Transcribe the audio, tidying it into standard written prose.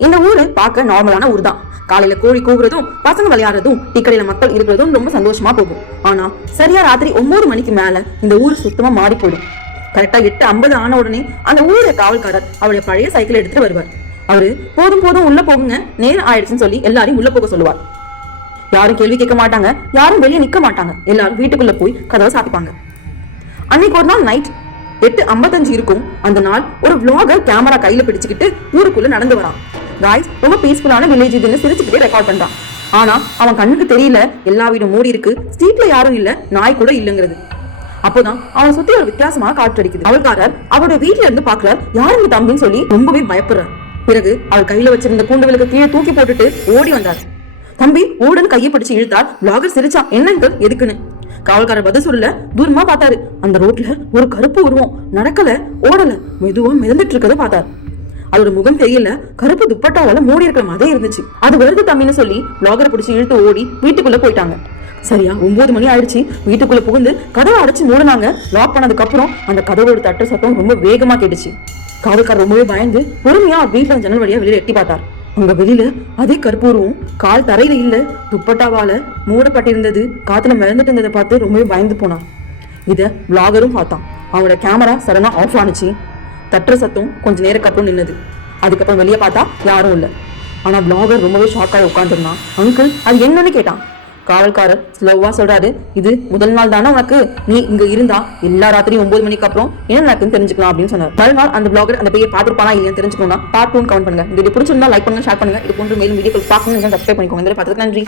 இந்த ஊரு பார்க்க நார்மலான ஊர் தான். காலையில கோழி கூவுறதும் பசங்க விளையாடுறதும் டீக்கடையில மக்கள் இருக்கிறதும் ரொம்ப சந்தோஷமா போகும். ஆனா சரியா ராத்திரி 9 மணிக்கு மேல இந்த ஊர் சுத்தமா மாறி போயிடும். கரெக்டா 8:50 ஆன உடனே அந்த ஊரை காவல்காரர் அவருடைய பழைய சைக்கிள் எடுத்துட்டு வருவார். அவரு போதும் போதும் உள்ள போகுங்க, நேரம் ஆயிடுச்சுன்னு சொல்லி எல்லாரையும் உள்ள போக சொல்லுவார். யாரும் கேள்வி கேட்க மாட்டாங்க, யாரும் வெளியே நிக்க மாட்டாங்க. எல்லாரும் வீட்டுக்குள்ள போய் கதவை சாத்திப்பாங்க. அன்னைக்கு ஒரு நாள் நைட் 8:55 இருக்கும். அந்த நாள் ஒரு vlogger கேமரா கையில பிடிச்சுக்கிட்டு ஊருக்குள்ள நடந்து வரான். காய்ஸ், ரொம்ப பீஸ்ஃபுல்லான வில்லேஜ் இதுன்னு சிரிச்சுக்கிட்டே ரெக்கார்ட் பண்றான். ஆனா அவன் கண்ணுக்கு தெரியல, எல்லா வீடும் மூடி இருக்கு, ஸ்ட்ரீட்ல யாரும் இல்ல, நாய் கூட இல்லங்கிறது. அப்போதான் அவன் சுத்தி ஒரு வித்தியாசமா காற்று அடிக்குது. அவள்காரர் அவருடைய வீட்டுல இருந்து பாக்குறார். யாருங்க தம்பின்னு சொல்லி ரொம்பவே பயப்படுறார். பிறகு அவள் கையில வச்சிருந்த கூண்டு விளக்கு கீழே தூக்கி போட்டுட்டு ஓடி வந்தார். தம்பி ஓடுன்னு கையை பிடிச்சு இழுத்தார். vlogger சிரிச்சான், என்னங்க எதுக்குன்னு. காவல்காரர் பதில் சொல்லல, தூரமா பார்த்தாரு. அந்த ரோட்ல ஒரு கருப்பு உருவம் நடக்கல, ஓடல, மெதுவா மிதந்துட்டு இருக்கத பார்த்தார். அதோட முகம் தெரியல, கருப்பு துப்பட்டாவால மூடி இருக்கிற மாதிரி இருந்துச்சு. அது வருது தம்பின்னு சொல்லி vlogger பிடிச்சு இழுத்து ஓடி வீட்டுக்குள்ள போயிட்டாங்க. சரியா 9 மணி ஆயிடுச்சு. வீட்டுக்குள்ள புகுந்து கதவை அடைச்சு மூடினாங்க. லாக் பண்ணதுக்கு அப்புறம் அந்த கதவோட தட்டு சத்தம் ரொம்ப வேகமா கேட்டுச்சு. காவல்காரர் ரொம்பவே பயந்து பொறுமையா வீட்டுல ஜன்னல் வழியா வெளியில எட்டி பார்த்தார். அங்க வெளியில அதே கற்பூரவும் கால் தரையில இல்ல, துப்பட்டாவால மூடப்பட்டிருந்தது, காத்துல மிதந்துட்டு இருந்ததை பார்த்து ரொம்பவே பயந்து போனார். இத vloggerம் பார்த்தான். அவனோட கேமரா சடனா ஆஃப் ஆனிச்சு. தட்டுற சத்தம் கொஞ்ச நேரத்துக்கு அப்புறம் நின்னது. அதுக்கப்புறம் வெளியே பார்த்தா யாரும் இல்லை. ஆனா vlogger ரொம்பவே ஷாக்காக உட்காந்துருந்தான். அங்கிள், அது என்னன்னு கேட்டான். காவல்காரர் ஸ்லோவா சொல்றாரு, இது முதல் நாள் தானே உனக்கு, நீ இங்க இருந்தா எல்லா ராத்திரியும் 9 மணிக்கு அப்புறம் என்ன நடக்குன்னு தெரிஞ்சுக்கலாம் அப்படின்னு சொன்னார். மறுநாள் அந்த vlogger அந்த பையன் பார்த்துருப்பானா இல்லையான்னு தெரிஞ்சுக்கணும்னா பார்ட் 2 கமெண்ட் பண்ணுங்க. இது பிடிச்சிருந்தா லைக் பண்ணுங்க, ஷேர் பண்ணுங்க. இது போன்ற மேலும் வீடியோக்கள் பார்க்கணும், சப்ஸ்கிரைப் பண்ணிக்கோங்க. இந்த பார்த்ததுக்கு நன்றி.